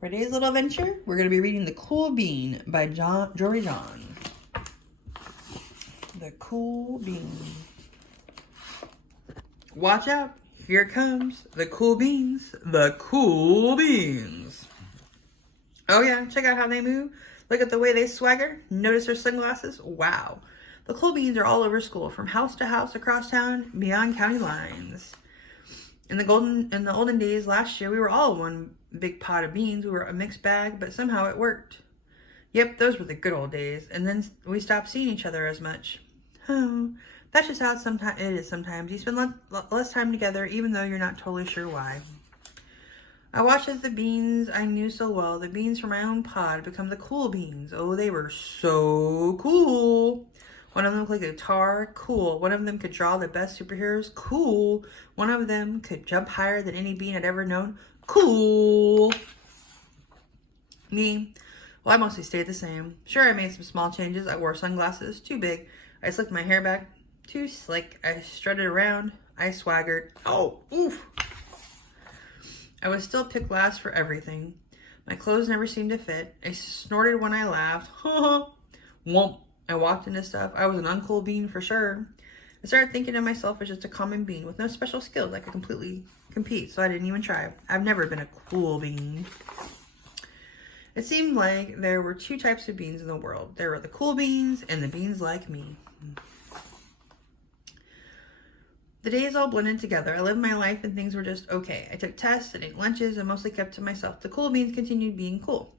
For today's little adventure, we're going to be reading The Cool Bean by Jory John. The Cool Bean. Watch out, here comes the cool beans. The cool beans. Oh yeah, check out how they move. Look at the way they swagger. Notice their sunglasses. Wow. The cool beans are all over school, from house to house, across town, beyond county lines. In the olden days, last year, we were all one big pot of beans. We were a mixed bag, but somehow it worked. Yep, those were the good old days. And then we stopped seeing each other as much. Oh, that's just how it is sometimes. You spend less time together, even though you're not totally sure why. I watched as the beans I knew so well, the beans from my own pod, become the cool beans. Oh, they were so cool. One of them played guitar, cool. One of them could draw the best superheroes, cool. One of them could jump higher than any bean I'd ever known, cool. Me, well, I mostly stayed the same. Sure, I made some small changes. I wore sunglasses, too big. I slicked my hair back, too slick. I strutted around. I swaggered. Oh, oof. I was still picked last for everything. My clothes never seemed to fit. I snorted when I laughed. Womp. I walked into stuff. I was an uncool bean for sure. I started thinking of myself as just a common bean with no special skills that could completely compete, so I didn't even try. I've never been a cool bean. It seemed like there were two types of beans in the world. There were the cool beans and the beans like me. The days all blended together. I lived my life and things were just okay. I took tests and ate lunches and mostly kept to myself. The cool beans continued being cool.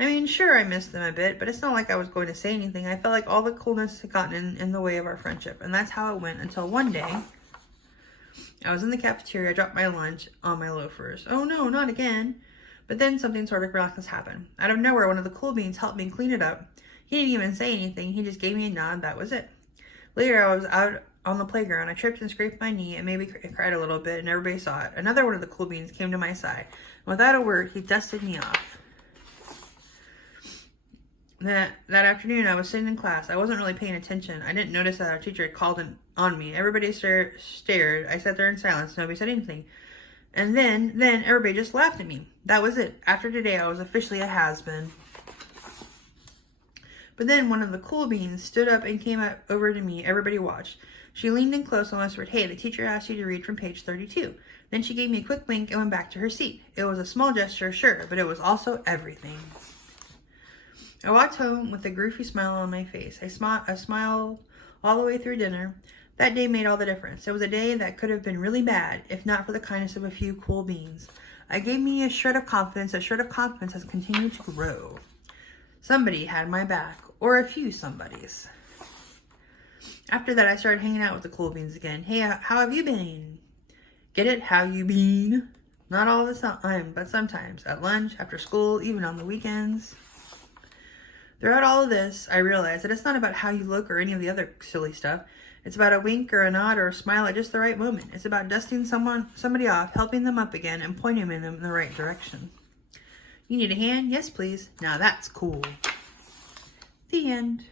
I mean, sure, I missed them a bit, but it's not like I was going to say anything. I felt like all the coolness had gotten in the way of our friendship, and that's how it went until one day, I was in the cafeteria. I dropped my lunch on my loafers. Oh no, not again. But then something sort of miraculous happened. Out of nowhere, one of the cool beans helped me clean it up. He didn't even say anything. He just gave me a nod. That was it. Later, I was out on the playground. I tripped and scraped my knee and maybe cried a little bit, and everybody saw it. Another one of the cool beans came to my side. Without a word, he dusted me off. That afternoon, I was sitting in class. I wasn't really paying attention. I didn't notice that our teacher had called on me. Everybody stared. I sat there in silence. Nobody said anything. And then everybody just laughed at me. That was it. After today, I was officially a has-been. But then one of the cool beans stood up and came over to me. Everybody watched. She leaned in close and whispered, "Hey, the teacher asked you to read from page 32. Then she gave me a quick wink and went back to her seat. It was a small gesture, sure, but it was also everything. I walked home with a goofy smile on my face. I smiled all the way through dinner. That day made all the difference. It was a day that could have been really bad, if not for the kindness of a few cool beans. It gave me a shred of confidence. That shred of confidence has continued to grow. Somebody had my back, or a few somebodies. After that, I started hanging out with the cool beans again. Hey, how have you been? Get it? How you been? Not all the time, but sometimes. At lunch, after school, even on the weekends. Throughout all of this, I realized that it's not about how you look or any of the other silly stuff. It's about a wink or a nod or a smile at just the right moment. It's about dusting somebody off, helping them up again, and pointing them in the right direction. You need a hand? Yes, please. Now that's cool. The end.